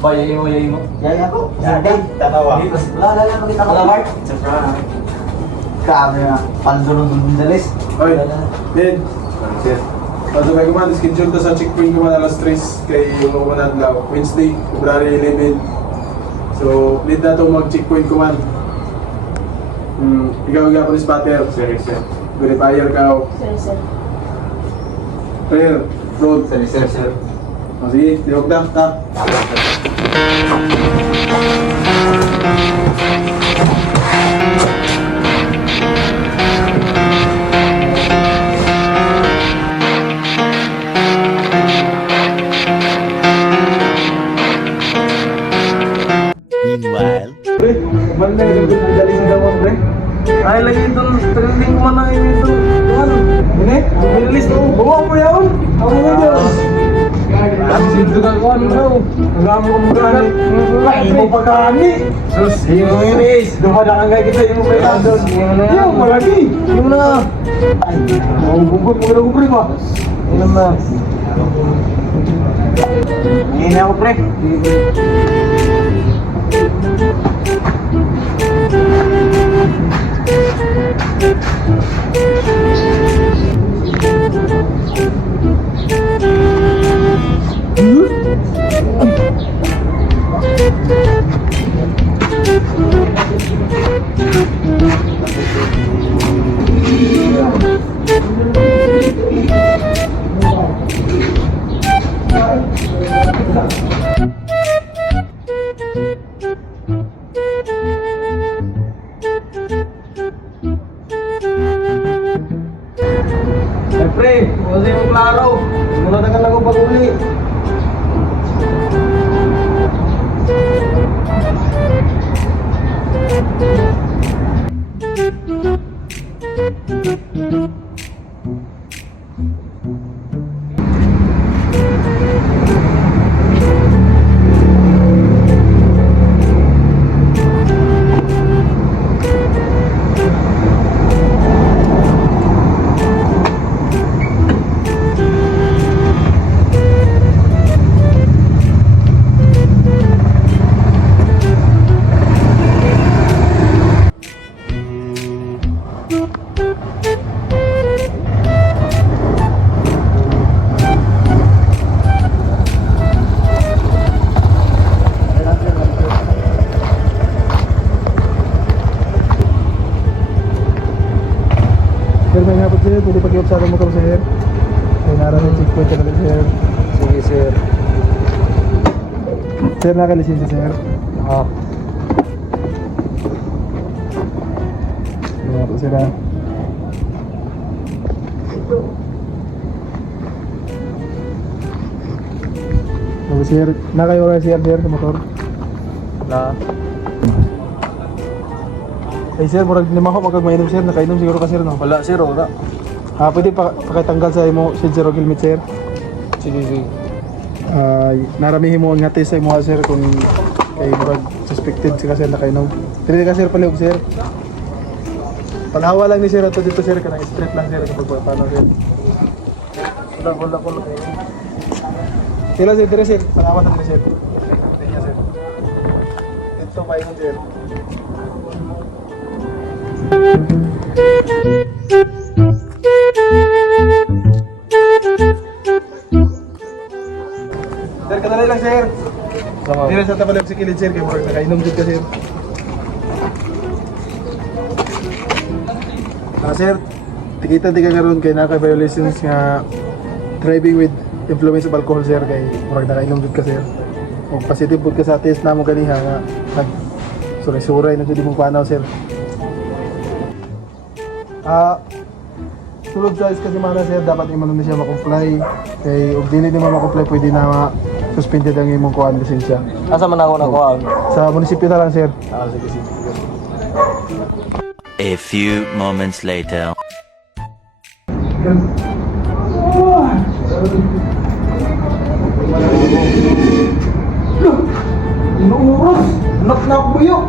Bayay mo. Yaya ko. Sige, tatawa. Wala lang makita ko. Wala, Mark. It's a prank. Kami na. Pandurong dalis. Oy, Ben. Sir. Pado may kuman, schedule to sa checkpoint kuman alas 3 kay yung kuman adlaw. Wednesday, February 11. So, need na to mag-checkpoint kuman. Ikaw po ni spotter. Sir, sir. Verifier ka. Sir. Prayer. Road. Sir, sir. O sige, diwag na. Ta. Meanwhile, Pre, man na yung dali sa dawan, pre. Ay, lagi ito. Trending ko man na yun ito. Ano? Ini? Release to. Bawa mo yan. Ako na yun. Sinto ka ko ano daw. Nagamo ko mo gani. Ay, mo pa gani. Sus, yung inis. Dumadaan nga kita yung may doon. Yung malagi. Yung na. Ay, ang gugut mo na gubri mo. Yung na. Ngayon ako, pre. Ay, pre. Kasi yung klaro. Muna na ka lang ako pag-uli. Sir, may hapot sir. Pwede pag-iop sa ating motor sir. Kaya naroon yung checkpoint talaga sir. Sige, sir. Sir, nakalisinsi sir. Ah. Kaya po sir ha. Tapos sir, nakayo oras sir sa motor. Na. Ay sir, murag lima ko magkagmainom sir. Nakainom siguro ka sir no? Wala, sir. Wala. Pwede pakitanggal sa imo shield zero helmet sir. Sige. Naramihin mo ang ngati sa imo sir kung kay murag suspected si ka sir nakainom. Dili ka sir palihog sir. Palahawa lang ni sir ato dito sir kanang straight lang sir kapag paano sir. Wala. Sila sir, dire sir. Palahawa na dire sir. Dire sir. Ito pa yun sir. Sir, kadalay lang sir. Sama. Hindi na sa tabalab si kilid sir, kaya murag nakainom dito ka sir. Sir, tikita di ka karon kay naka-violations nga driving with influence of alcohol sir, kay murag nakainom dito ka sir. Kung positive po ka sa test na mo ganiha nga suray-suray na di mong panaw sir. Sulod guys kasi mana sir, dapat imano na siya makomply. Kay ug dili naman makomply pwede na suspended ang imong kuan lisensya. Asa man ako nakuha? Sa munisipyo na lang sir. Sige. a few moments later. Inuuros! Knock-knock mo yun!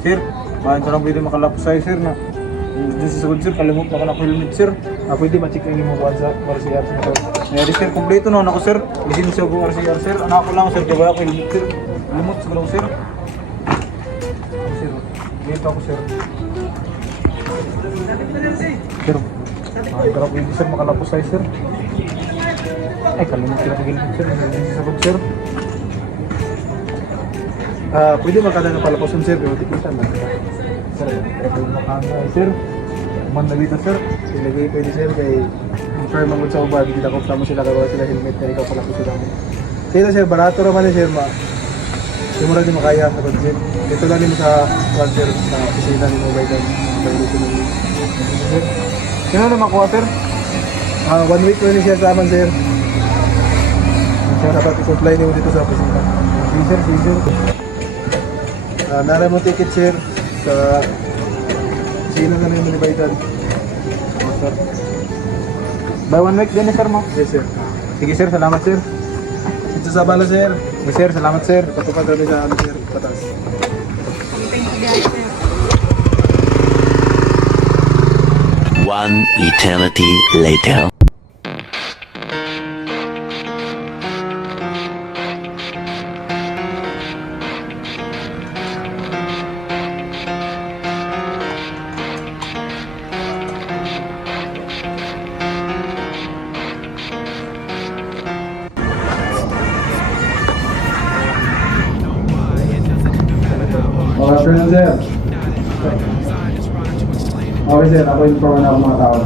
Sir, paano sa lang pwede makalapsay, sir, na? Diyan sa sagod, sir, kalimot na ka na helmet, sir. Pwede ma-check yung mo kuhan sa RCR sa motor. Ngayon, sir, kompleto na ako, sir. Lisensya ko RCR, sir. Anak ko lang, sir, kaya wala ko helmet, sir. Kalimot sa galaw, sir. Sir, dito ako sir. Sir, para pwede sir makalapos tayo sir. Ay, kalimut sila pagilip sir. Hindi sa sir. Pwede magkada ng palaposan sir, pero tikitan na. Sir, pwede makakaya sir. Kuman na dito sir. Ilagay pwede sir kay confirm ang sa ubad. Hindi na kung mo sila kagawa sila helmet na ikaw pala sila mo. Kaya sir, barato naman eh sir ma. Hindi mo rin makaya sa budget. Ito lang mo sa one sir sa opisina ni Mobile Gun. Kaya naman kuha sir? 1 week ko rin siya sa aman sir. Siya dapat i-supply niyo dito sa opisina. Sige sir. Nara mo ticket sir sa opisina na rin ni Baitan. Sir. By 1 week din, sir, mo. Yes sir. Sige, sir, salamat, sir. Dito sa bala sir. Sige, sir, salamat, sir. Patupad rin sa ano sir. Patas. One eternity later. Afternoon, sir. Okay, sir. Ako inform na ako mga tao.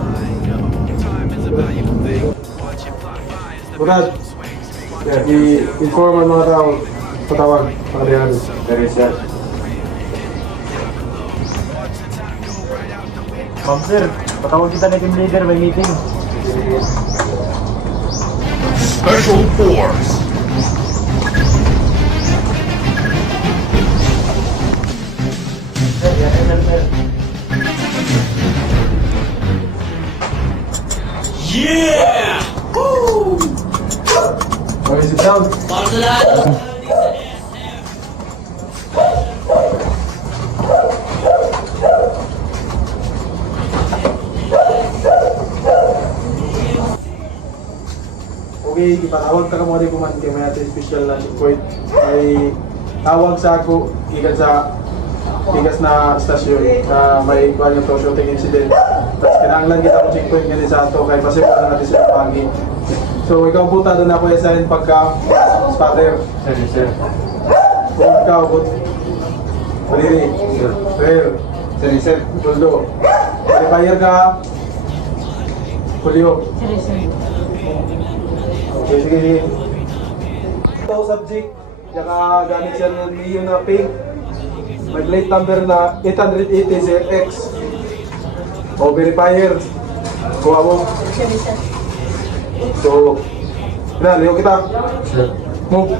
Brad, i-inform ang mga tao. Patawag. Pakalihado. Very, sir. Ma'am, sir, patawag kita na team leader, may meeting. Special Force. Sir, yan, sir. Yeah! Woo! Okay, sit down. Okay, ipatawag ka mo rin kuman kay may ating special na checkpoint. Ay tawag sa ako, ikan sa bigas na stasyon na may kuhan yung shooting incident. Tapos kinanglan kita kong checkpoint ganun sa ato kay pasipo na natin sila pagi. So ikaw puta doon ako i-assign pagka spotter. Sir, sir. Kung ikaw, Paliri, Rare, Sir. Tuldo. Qualifier ka, Julio. Okay, sige. Ito subject, yaka gamit siya ng Neo na pink. May plate number na 880ZX. O verifier. Kuha mo. So, na, liho kita. Move.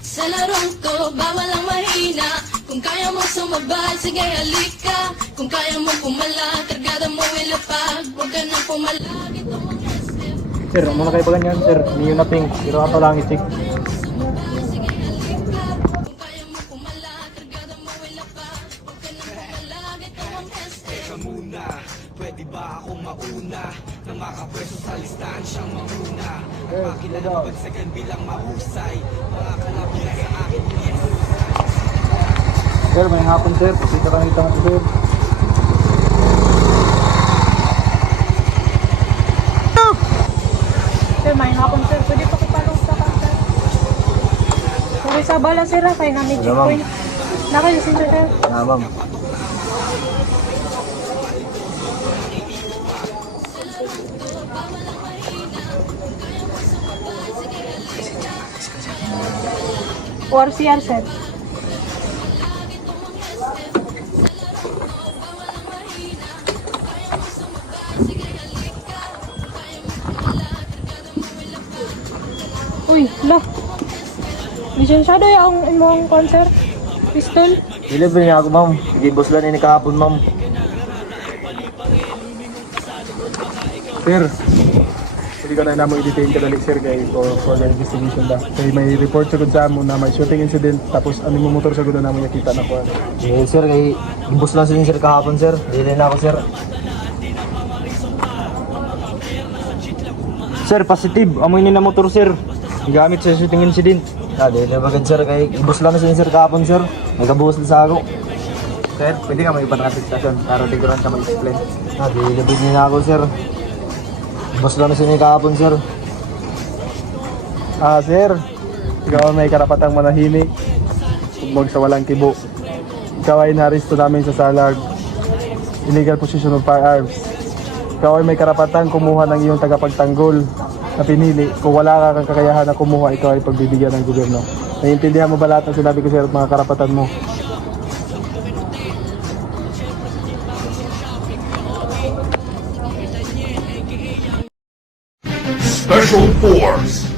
Sa larong to, bawal ang mahina. Kung kaya mo sumabay, sige halika. Kung kaya mo pumalag, kargada mo ilapag. Huwag ka nang pumalag, ito ang step. Sir, muna kayo pa ganyan, sir. Niyo na pink. Pero ato lang i-check. Sumabay, sige halika. Kung kaya mo pumalag, kargada mo ilapag. Huwag ka nang pumalag, ito ang step. Pwede ba ako mauna na makapwesto sa listahan siyang mauna? Makilala bagsagan bilang mahusay. Mga kalapit sa akin, yes. Sir, may hapon, sir. Pasita kami tangat, sir. Sa bala sir, kay namin Sige, ma'am. checkpoint. Nakalisensya sir. Ma'am. ORCR sir. Uy, la. Lisensyado yung imong concert. Pistol. Deliver niya ako, ma'am. Sige, boss lang ini kahapon, ma'am. Sir, hindi ka na namo i-detain ka dali sir kay for the investigation ba. Kay may report sa gud sa amo na may shooting incident tapos ano mo motor sa gud na namo nakita na ko. Eh, sir, kay boss lang sila, sir, kahapon, sir. Dili na ako, sir. Sir, positive. Amoy ni na motor, sir. Gamit sa shooting incident. Dili na bagad, sir. Kay boss lang sila, sir, kahapon, sir. Nagkabuhos na sa ako. Sir, pwede ka may iba na station para di ko rin siya mag-explain. Dili na ako, sir. Boss lang sila kahapon, sir. Sir, ikaw may karapatang manahimik. Huwag sa walang kibo. Ikaw ay naresto namin sa salag. Illegal possession of firearms. Ikaw ay may karapatang kumuha ng iyong tagapagtanggol na pinili. Kung wala kang kakayahan na kumuha, ikaw ay pagbibigyan ng gobyerno. Naiintindihan mo ba lahat ng sinabi ko sir at mga karapatan mo? Special Force.